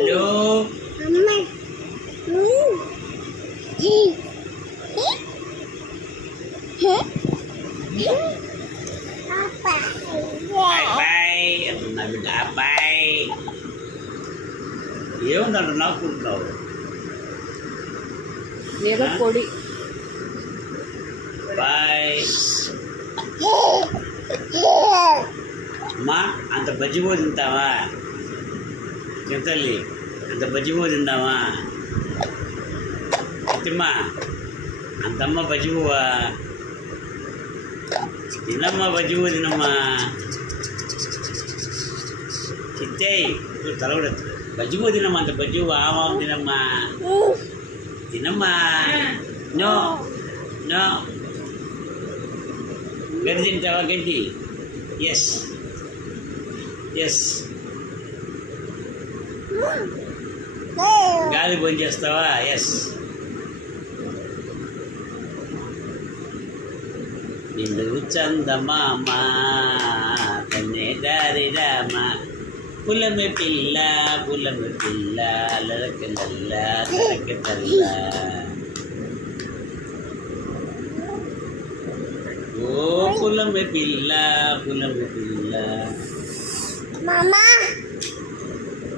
Hello bye bye అంటున్నా బిడ్డ bye. ఏముందంట నవ్వుకుంటున్నావు? ఏదో పొడి. బాయ్ అమ్మా. అంత బజ్జిపో తింటావా చింతల్లి? అంత బజ్జిపో తిందామా చిమ్మా? అంతమ్మ బజ్జిపోవా? తినమ్మా బజ్జిపో తినమ్మా. చిత్తేయి తలవడద్దు. బజ్జిపో తినమ్మా. అంత బజ్జిపో ఆమా తినమ్మా. తినమ్మా. No no. గడ్డి తింటావా? గడ్డి. Yes yes. గాలి బంద్ చేస్తావా? ఎస్. నిండు చందమామ కన్నే దారి రామ పులమె పిల్ల పులమె పిల్ల లరక నల్ల తరక తల్ల. ఓ పులమె పిల్ల పులమె పిల్ల. మామా